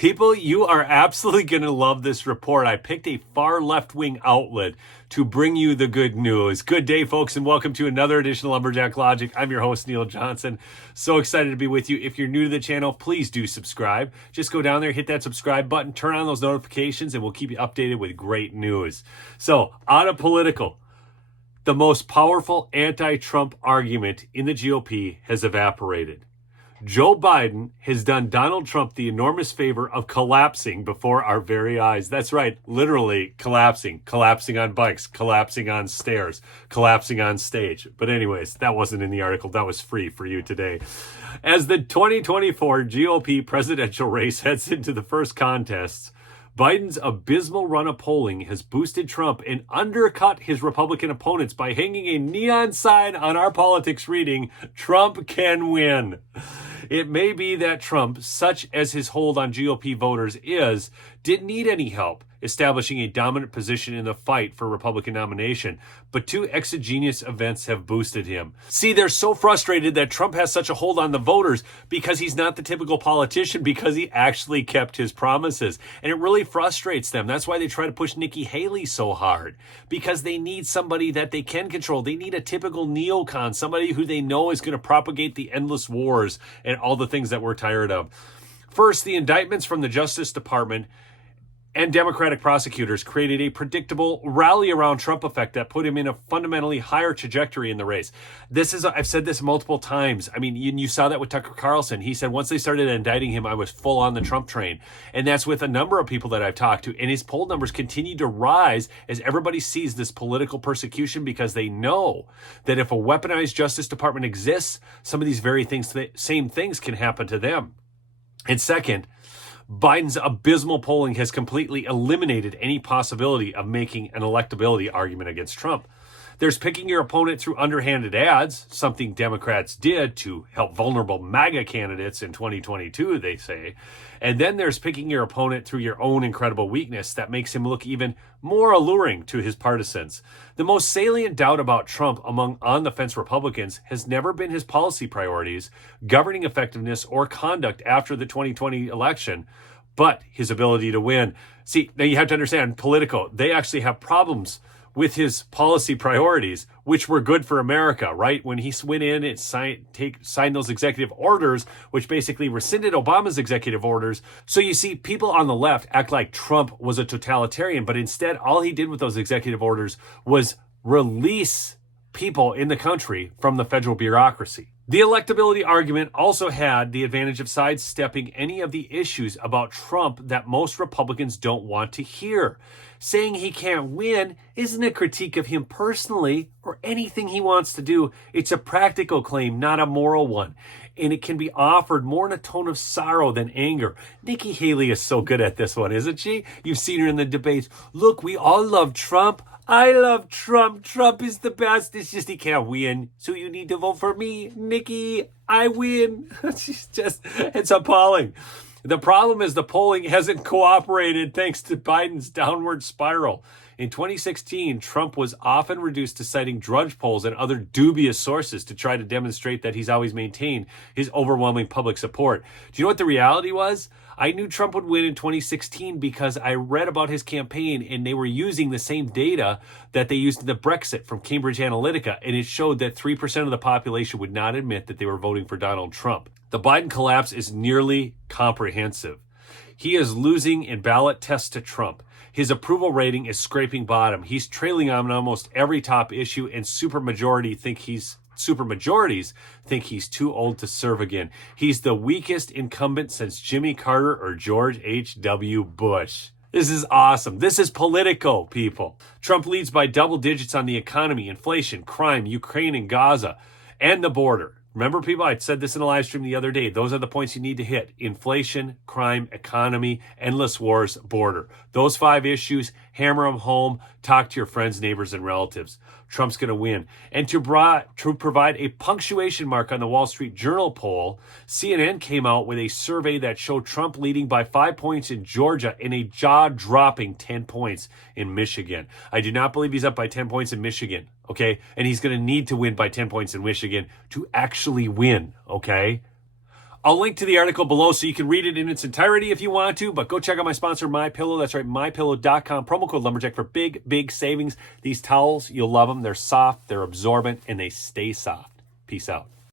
People, you are absolutely going to love this report. I picked a far left-wing outlet to bring you the good news. Good day, folks, and welcome to another edition of Lumberjack Logic. I'm your host, Neil Johnson. So excited to be with you. If you're new to the channel, please do subscribe. Just go down there, hit that subscribe button, turn on those notifications, and we'll keep you updated with great news. So, out of political, the most powerful anti-Trump argument in the GOP has evaporated. Joe Biden has done Donald Trump the enormous favor of collapsing before our very eyes. That's right, literally collapsing on bikes, collapsing on stairs, collapsing on stage. But anyways, that wasn't in the article. That was free for you today. As the 2024 GOP presidential race heads into the first contests, Biden's abysmal run of polling has boosted Trump and undercut his Republican opponents by hanging a neon sign on Our Politics reading, "Trump can win." It may be that Trump, such as his hold on GOP voters is, didn't need any help establishing a dominant position in the fight for Republican nomination, but two exogenous events have boosted him. See, they're so frustrated that Trump has such a hold on the voters because he's not the typical politician, because he actually kept his promises. And it really frustrates them. That's why they try to push Nikki Haley so hard, because they need somebody that they can control. They need a typical neocon, somebody who they know is going to propagate the endless wars and all the things that we're tired of. First, the indictments from the Justice Department and Democratic prosecutors created a predictable rally around Trump effect that put him in a fundamentally higher trajectory in the race. I've said this multiple times. I mean, you saw that with Tucker Carlson. He said once they started indicting him, I was full on the Trump train. And that's with a number of people that I've talked to. And his poll numbers continue to rise as everybody sees this political persecution, because they know that if a weaponized Justice Department exists, some of these very same things can happen to them. And second, Biden's abysmal polling has completely eliminated any possibility of making an electability argument against Trump. There's picking your opponent through underhanded ads, something Democrats did to help vulnerable MAGA candidates in 2022, they say. And then there's picking your opponent through your own incredible weakness that makes him look even more alluring to his partisans. The most salient doubt about Trump among on-the-fence Republicans has never been his policy priorities, governing effectiveness, or conduct after the 2020 election, but his ability to win. See, now you have to understand, Politico, they actually have problems with his policy priorities, which were good for America, right? When he went in and signed those executive orders, which basically rescinded Obama's executive orders. So you see, people on the left act like Trump was a totalitarian, but instead all he did with those executive orders was release people in the country from the federal bureaucracy. The electability argument also had the advantage of sidestepping any of the issues about Trump that most Republicans don't want to hear. Saying he can't win isn't a critique of him personally or anything he wants to do. It's a practical claim, not a moral one. And it can be offered more in a tone of sorrow than anger. Nikki Haley is so good at this one, isn't she? You've seen her in the debates. Look, we all love Trump. I love Trump. Trump is the best. It's just he can't win. So you need to vote for me, Nikki. I win. It's appalling. The problem is the polling hasn't cooperated thanks to Biden's downward spiral. In 2016, Trump was often reduced to citing drudge polls and other dubious sources to try to demonstrate that he's always maintained his overwhelming public support. Do you know what the reality was? I knew Trump would win in 2016 because I read about his campaign, and they were using the same data that they used in the Brexit from Cambridge Analytica, and it showed that 3% of the population would not admit that they were voting for Donald Trump. The Biden collapse is nearly comprehensive. He is losing in ballot tests to Trump. His approval rating is scraping bottom. He's trailing on almost every top issue, and supermajorities think he's too old to serve again. He's the weakest incumbent since Jimmy Carter or George H.W. Bush. This is awesome. This is Politico, people. Trump leads by double digits on the economy, inflation, crime, Ukraine and Gaza, and the border. Remember, people, I said this in a live stream the other day. Those are the points you need to hit. Inflation, crime, economy, endless wars, border. Those 5 issues, hammer them home. Talk to your friends, neighbors, and relatives. Trump's going to win. And to provide a punctuation mark on the Wall Street Journal poll, CNN came out with a survey that showed Trump leading by 5 points in Georgia and a jaw-dropping 10 points in Michigan. I do not believe he's up by 10 points in Michigan, okay? And he's going to need to win by 10 points in Michigan to actually win, okay? I'll link to the article below so you can read it in its entirety if you want to, but go check out my sponsor, MyPillow. That's right, MyPillow.com. Promo code Lumberjack for big, big savings. These towels, you'll love them. They're soft, they're absorbent, and they stay soft. Peace out.